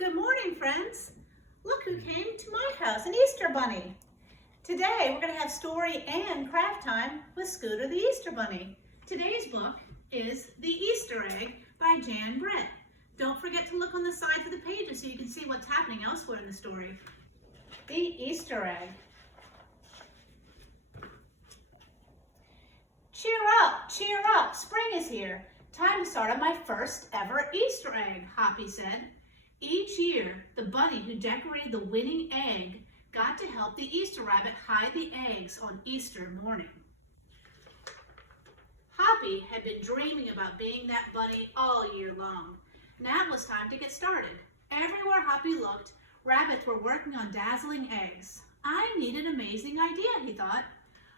Good morning, friends. Look who came to my house, an Easter Bunny. Today, we're going to have story and craft time with Scooter the Easter Bunny. Today's book is The Easter Egg by Jan Brett. Don't forget to look on the sides of the pages so you can see what's happening elsewhere in the story. The Easter Egg. Cheer up, spring is here. Time to start on my first ever Easter egg, Hoppy said. Each year, the bunny who decorated the winning egg got to help the Easter rabbit hide the eggs on Easter morning. Hoppy had been dreaming about being that bunny all year long. Now it was time to get started. Everywhere Hoppy looked, rabbits were working on dazzling eggs. I need an amazing idea, he thought.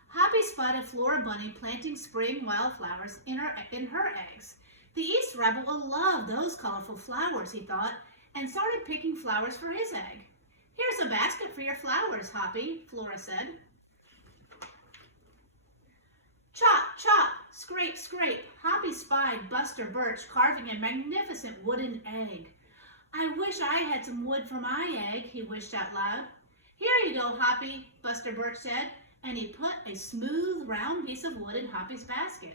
Hoppy spotted Flora Bunny planting spring wildflowers in her eggs. The Easter rabbit will love those colorful flowers, he thought, and started picking flowers for his egg. Here's a basket for your flowers, Hoppy, Flora said. Chop, chop, scrape, scrape. Hoppy spied Buster Birch carving a magnificent wooden egg. I wish I had some wood for my egg, he wished out loud. Here you go, Hoppy, Buster Birch said, and he put a smooth, round piece of wood in Hoppy's basket.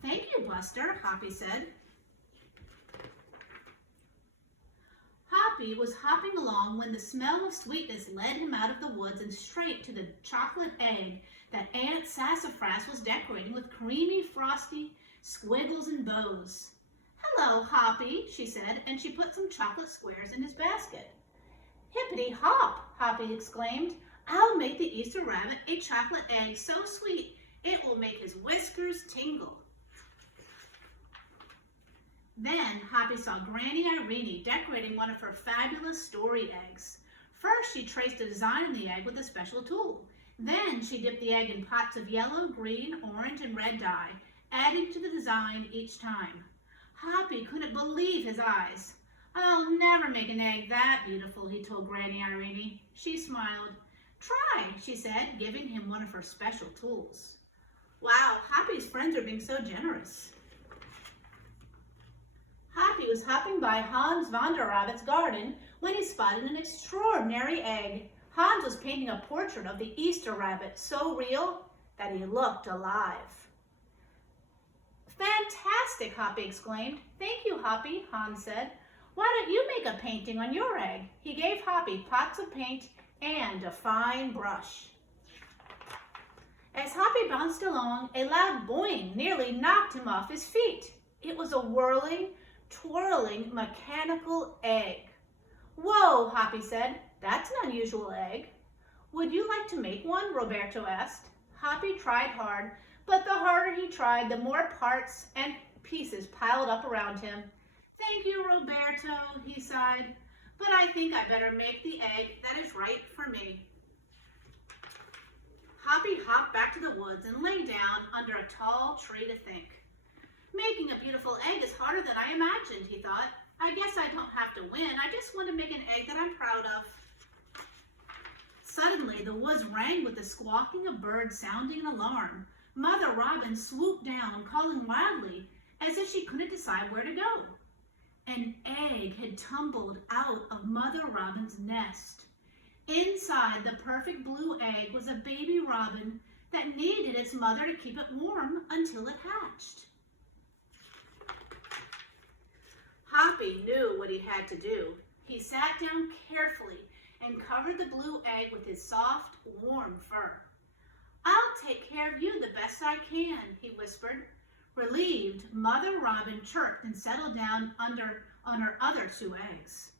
Thank you, Buster, Hoppy said. Hoppy was hopping along when the smell of sweetness led him out of the woods and straight to the chocolate egg that Aunt Sassafras was decorating with creamy, frosty squiggles and bows. Hello, Hoppy, she said, and she put some chocolate squares in his basket. Hippity hop, Hoppy exclaimed. I'll make the Easter rabbit a chocolate egg so sweet it will make his whiskers tingle. Then Hoppy saw Granny Irene decorating one of her fabulous story eggs. First, she traced a design in the egg with a special tool. Then she dipped the egg in pots of yellow, green, orange, and red dye, adding to the design each time. Hoppy couldn't believe his eyes. I'll never make an egg that beautiful, he told Granny Irene. She smiled. Try, she said, giving him one of her special tools. Wow, Hoppy's friends are being so generous. Hoppy was hopping by Hans van der Rabbit's garden when he spotted an extraordinary egg. Hans was painting a portrait of the Easter rabbit, so real that he looked alive. Fantastic, Hoppy exclaimed. Thank you, Hoppy, Hans said. Why don't you make a painting on your egg? He gave Hoppy pots of paint and a fine brush. As Hoppy bounced along, a loud boing nearly knocked him off his feet. It was a whirling, twirling, mechanical egg. Whoa, Hoppy said, that's an unusual egg. Would you like to make one? Roberto asked. Hoppy tried hard, but the harder he tried, the more parts and pieces piled up around him. Thank you, Roberto, he sighed, but I think I better make the egg that is right for me. Hoppy hopped back to the woods and lay down under a tall tree to think. Making a beautiful egg is harder than I imagined, he thought. I guess I don't have to win. I just want to make an egg that I'm proud of. Suddenly, the woods rang with the squawking of birds sounding an alarm. Mother Robin swooped down, calling loudly, as if she couldn't decide where to go. An egg had tumbled out of Mother Robin's nest. Inside the perfect blue egg was a baby robin that needed its mother to keep it warm until it hatched. Hoppy knew what he had to do. He sat down carefully and covered the blue egg with his soft, warm fur. I'll take care of you the best I can, he whispered. Relieved, Mother Robin chirped and settled down on her other two eggs.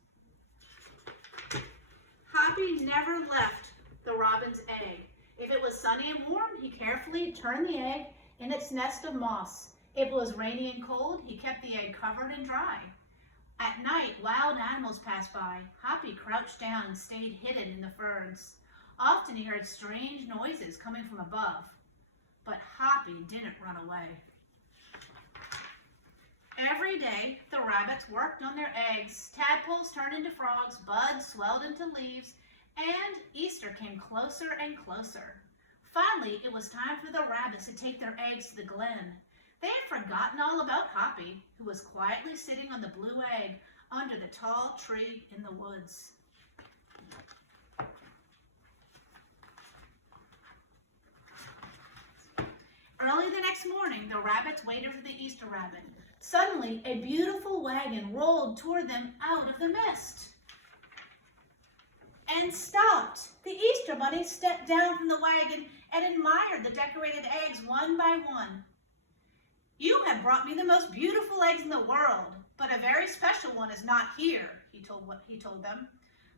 Hoppy never left the robin's egg. If it was sunny and warm, he carefully turned the egg in its nest of moss. If it was rainy and cold, he kept the egg covered and dry. At night, wild animals passed by. Hoppy crouched down and stayed hidden in the ferns. Often he heard strange noises coming from above, but Hoppy didn't run away. Every day, the rabbits worked on their eggs. Tadpoles turned into frogs, buds swelled into leaves, and Easter came closer and closer. Finally, it was time for the rabbits to take their eggs to the glen. They had forgotten all about Hoppy, who was quietly sitting on the blue egg, under the tall tree in the woods. Early the next morning, the rabbits waited for the Easter rabbit. Suddenly, a beautiful wagon rolled toward them out of the mist and stopped. The Easter bunny stepped down from the wagon and admired the decorated eggs one by one. "You have brought me the most beautiful eggs in the world, but a very special one is not here," he told them.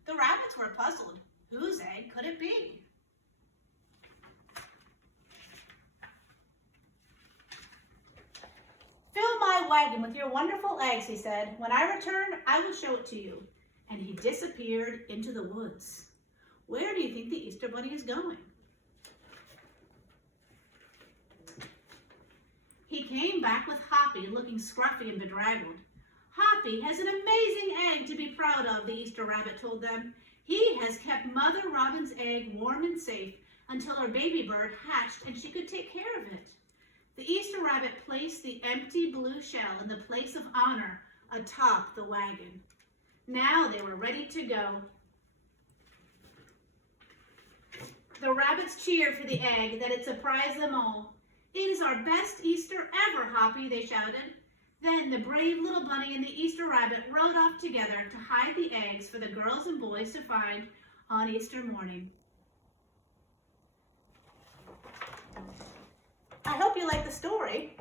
The rabbits were puzzled. Whose egg could it be? "Fill my wagon with your wonderful eggs," he said. "When I return, I will show it to you." And he disappeared into the woods. Where do you think the Easter bunny is going? He came back with Hoppy, looking scruffy and bedraggled. "Hoppy has an amazing egg to be proud of," the Easter rabbit told them. "He has kept Mother Robin's egg warm and safe until her baby bird hatched and she could take care of it." The Easter rabbit placed the empty blue shell in the place of honor atop the wagon. Now they were ready to go. The rabbits cheered for the egg that had surprised them all. "It is our best Easter ever, Hoppy," they shouted. Then the brave little bunny and the Easter rabbit rode off together to hide the eggs for the girls and boys to find on Easter morning. I hope you like the story.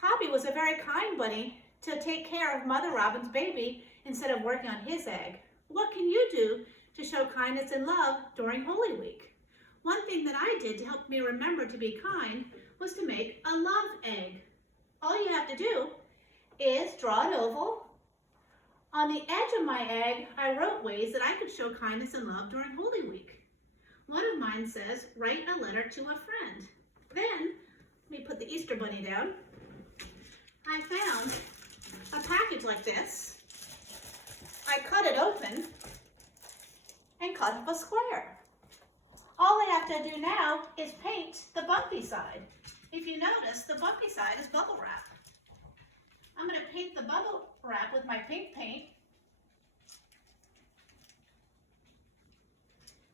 Hoppy was a very kind bunny to take care of Mother Robin's baby instead of working on his egg. What can you do to show kindness and love during Holy Week? One thing that I did to help me remember to be kind was to make a love egg. All you have to do is draw an oval. On the edge of my egg, I wrote ways that I could show kindness and love during Holy Week. One of mine says, "Write a letter to a friend." Then, let me put the Easter bunny down. I found a package like this. I cut it open and cut up a square. All I have to do now is paint the bumpy side. If you notice, the bumpy side is bubble wrap. I'm going to paint the bubble wrap with my pink paint.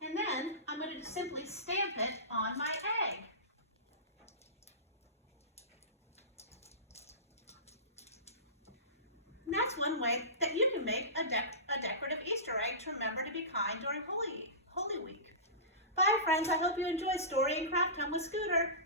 And then I'm going to simply stamp it on my egg. And that's one way that you can make a decorative Easter egg to remember to be kind during Holy Week. Bye, friends. I hope you enjoy Story and Craft Time with Scooter.